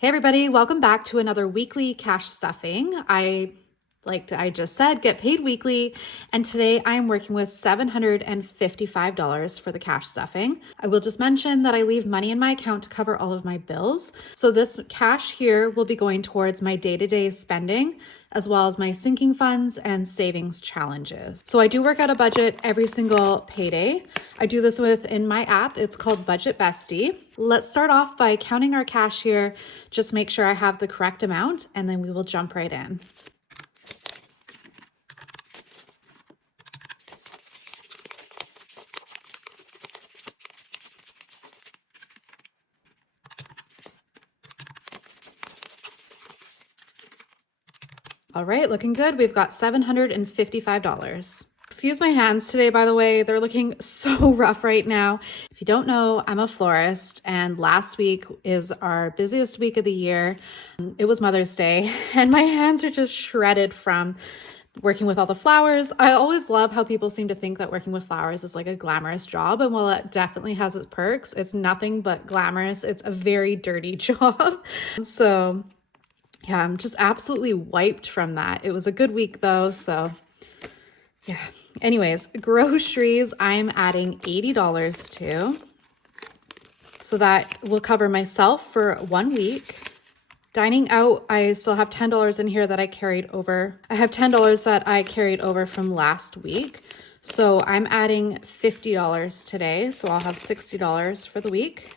Hey everybody, welcome back to another weekly cash stuffing. Like I just said, get paid weekly, and today I am working with $755 for the cash stuffing. I will just mention that I leave money in my account to cover all of my bills. So this cash here will be going towards my day-to-day spending, as well as my sinking funds and savings challenges. So I do work out a budget every single payday. I do this within my app. It's called Budget Bestie. Let's start off by counting our cash here. Just make sure I have the correct amount, and then we will jump right in. All right, looking good. We've got $755. Excuse my hands today, by the way. They're looking so rough right now. If you don't know, I'm a florist, and last week is our busiest week of the year. It was Mother's Day, and my hands are just shredded from working with all the flowers. I always love how people seem to think that working with flowers is like a glamorous job, and while it definitely has its perks, it's nothing but glamorous. It's a very dirty job. So yeah, I'm just absolutely wiped from that. It was a good week though, so yeah. Anyways, groceries, I'm adding $80 to. So that will cover myself for 1 week. Dining out, I still have $10 in here that I carried over. I have $10 that I carried over from last week. So I'm adding $50 today. So I'll have $60 for the week.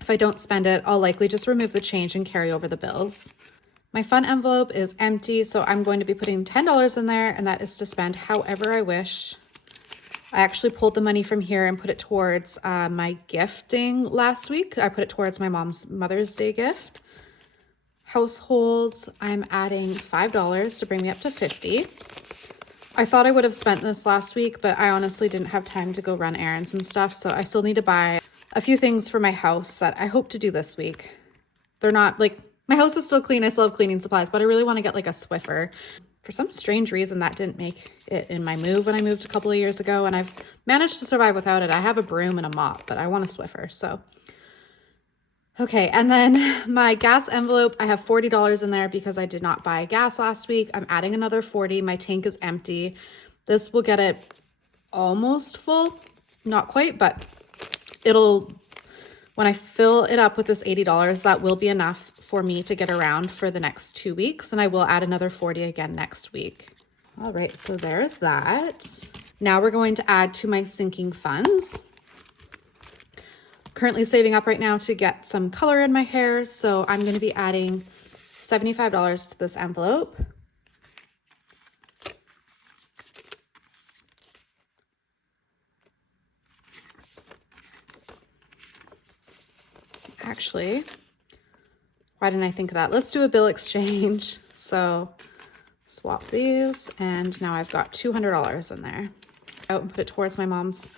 If I don't spend it, I'll likely just remove the change and carry over the bills. My fun envelope is empty, so I'm going to be putting $10 in there, and that is to spend however I wish. I actually pulled the money from here and put it towards my gifting last week. I put it towards my mom's Mother's Day gift. Households, I'm adding $5 to bring me up to $50. I thought I would have spent this last week, but I honestly didn't have time to go run errands and stuff, so I still need to buy a few things for my house that I hope to do this week. They're not like, my house is still clean. I still have cleaning supplies, but I really want to get like a Swiffer. For some strange reason, that didn't make it in my move when I moved a couple of years ago, and I've managed to survive without it. I have a broom and a mop, but I want a Swiffer, so. Okay, and then my gas envelope, I have $40 in there because I did not buy gas last week. I'm adding another 40. My tank is empty. This will get it almost full. Not quite, but when I fill it up with this $80, that will be enough for me to get around for the next 2 weeks, and I will add another 40 again next week. All right, so there's that. Now we're going to add to my sinking funds. Currently saving up right now to get some color in my hair, so I'm going to be adding $75 to this envelope. Actually, why didn't I think of that? Let's do a bill exchange. So swap these, and now I've got $200 in there. Out and put it towards my mom's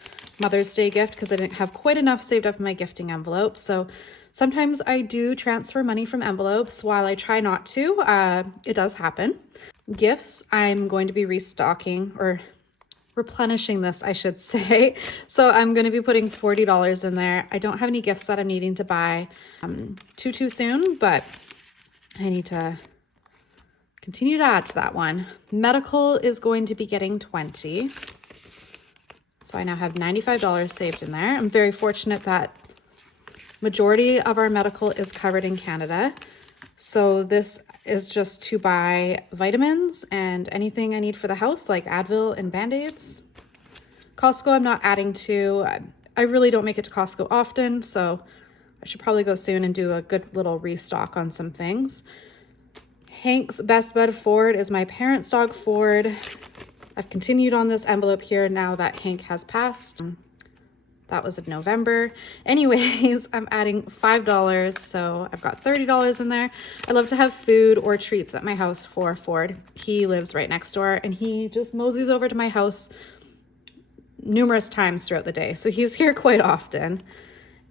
Mother's Day gift because I didn't have quite enough saved up in my gifting envelope. So sometimes I do transfer money from envelopes. While I try not to, it does happen. Gifts, I'm going to be restocking or replenishing this, I should say. So I'm going to be putting $40 in there. I don't have any gifts that I'm needing to buy too soon, but I need to continue to add to that one. Medical is going to be getting $20. So I now have $95 saved in there. I'm very fortunate that majority of our medical is covered in Canada. So this is just to buy vitamins and anything I need for the house, like Advil and Band-Aids. Costco I'm not adding to. I really don't make it to Costco often, so I should probably go soon and do a good little restock on some things. Hank's Best Bud Ford is my parents' dog Ford. I've continued on this envelope here now that Hank has passed. That was in November. Anyways, I'm adding $5, so I've got $30 in there. I love to have food or treats at my house for Ford. He lives right next door, and he just moseys over to my house numerous times throughout the day, so he's here quite often.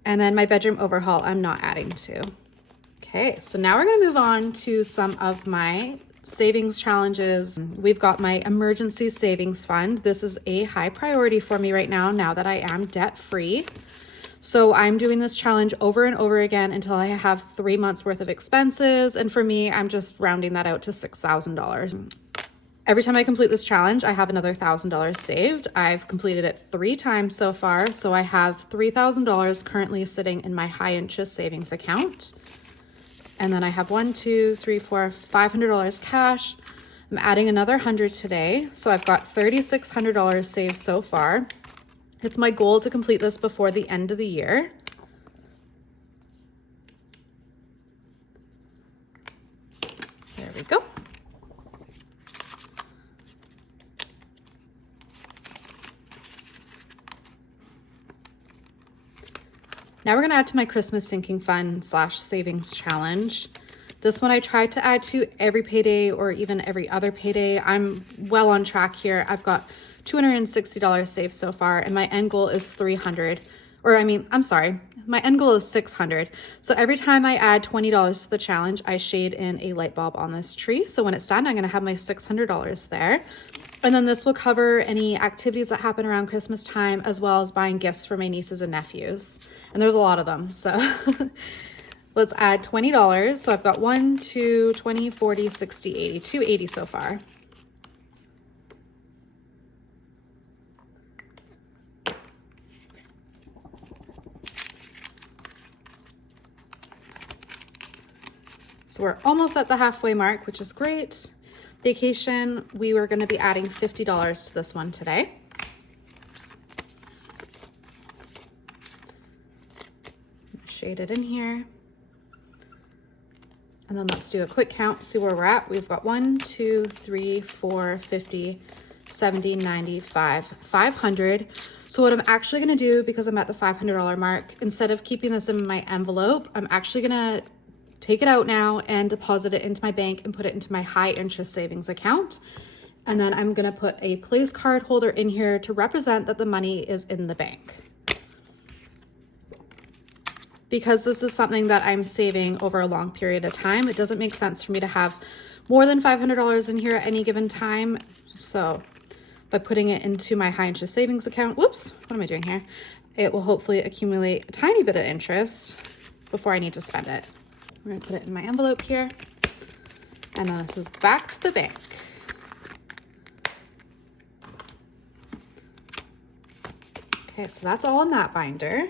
And then my bedroom overhaul, I'm not adding to. Okay, so now we're gonna move on to some of my savings challenges. We've got my emergency savings fund. This is a high priority for me right now that I am debt free. So I'm doing this challenge over and over again until I have 3 months worth of expenses. And for me, I'm just rounding that out to $6,000. Every time I complete this challenge, I have another $1,000 saved. I've completed it 3 times so far. So I have $3,000 currently sitting in my high interest savings account. And then I have $500 cash. I'm adding another 100 today. So I've got $3,600 saved so far. It's my goal to complete this before the end of the year. There we go. Now we're gonna add to my Christmas sinking fund / savings challenge. This one I tried to add to every payday or even every other payday. I'm well on track here. I've got $260 saved so far, and my end goal is $300. My end goal is $600. So every time I add $20 to the challenge, I shade in a light bulb on this tree. So when it's done, I'm gonna have my $600 there. And then this will cover any activities that happen around Christmas time, as well as buying gifts for my nieces and nephews. And there's a lot of them, so let's add $20. So I've got 1, 2, 20, 40, 60, 80, 280 so far. So we're almost at the halfway mark, which is great. Vacation, we were going to be adding $50 to this one today. Shade it in here. And then let's do a quick count, see where we're at. We've got 1, 2, 3, 4, 50, 70, 95, 500. So what I'm actually going to do, because I'm at the $500 mark, instead of keeping this in my envelope, I'm actually going to take it out now and deposit it into my bank and put it into my high interest savings account. And then I'm going to put a place card holder in here to represent that the money is in the bank. Because this is something that I'm saving over a long period of time, it doesn't make sense for me to have more than $500 in here at any given time. So by putting it into my high interest savings account, whoops, what am I doing here? It will hopefully accumulate a tiny bit of interest before I need to spend it. We're gonna put it in my envelope here. And then this is back to the bank. Okay, so that's all in that binder.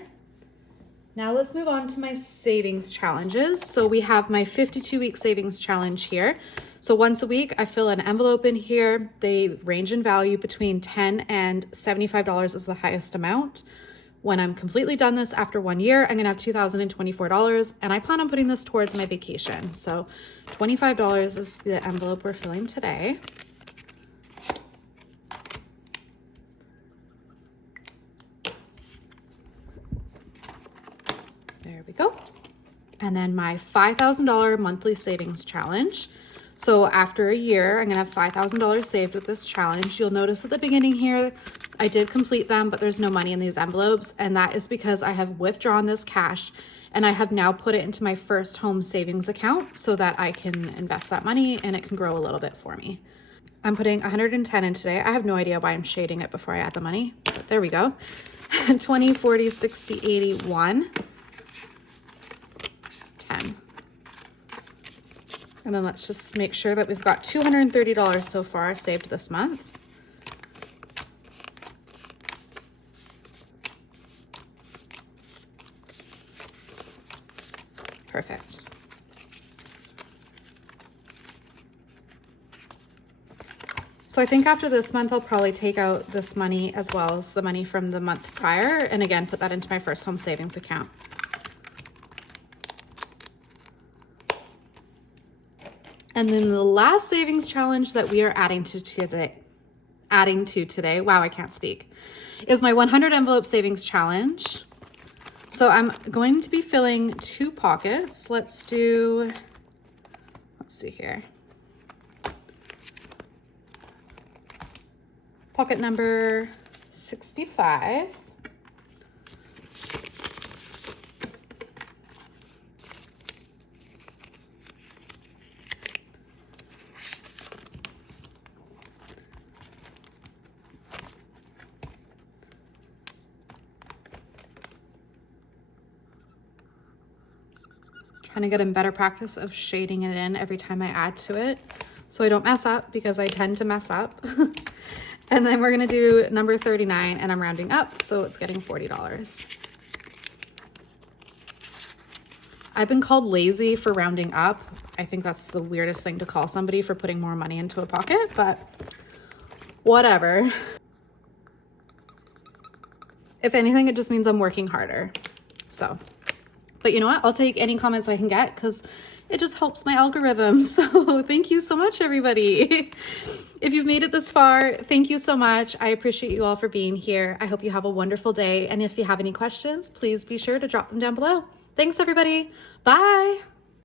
Now let's move on to my savings challenges. So we have my 52-week savings challenge here. So once a week, I fill an envelope in here. They range in value between $10 and $75 is the highest amount. When I'm completely done this after 1 year, I'm gonna have $2,024, and I plan on putting this towards my vacation. So $25 is the envelope we're filling today. There we go. And then my $5,000 monthly savings challenge. So after a year, I'm gonna have $5,000 saved with this challenge. You'll notice at the beginning here, I did complete them, but there's no money in these envelopes. And that is because I have withdrawn this cash and I have now put it into my first home savings account so that I can invest that money and it can grow a little bit for me. I'm putting 110 in today. I have no idea why I'm shading it before I add the money, but there we go. 20, 40, 60, 80, 1. 10. And then let's just make sure that we've got $230 so far saved this month. Perfect. So I think after this month, I'll probably take out this money as well as the money from the month prior, and again, put that into my first home savings account. And then the last savings challenge that we are adding to today, wow, I can't speak, is my 100 envelope savings challenge. So I'm going to be filling 2 pockets. Let's see here. Pocket number 65. kind of get in better practice of shading it in every time I add to it, so I don't mess up, because I tend to mess up. And then we're gonna do number 39, and I'm rounding up, so it's getting $40. I've been called lazy for rounding up. I think that's the weirdest thing to call somebody for putting more money into a pocket, but whatever. If anything, it just means I'm working harder. So, but you know what? I'll take any comments I can get, because it just helps my algorithm. So thank you so much, everybody. If you've made it this far, thank you so much. I appreciate you all for being here. I hope you have a wonderful day. And if you have any questions, please be sure to drop them down below. Thanks, everybody. Bye.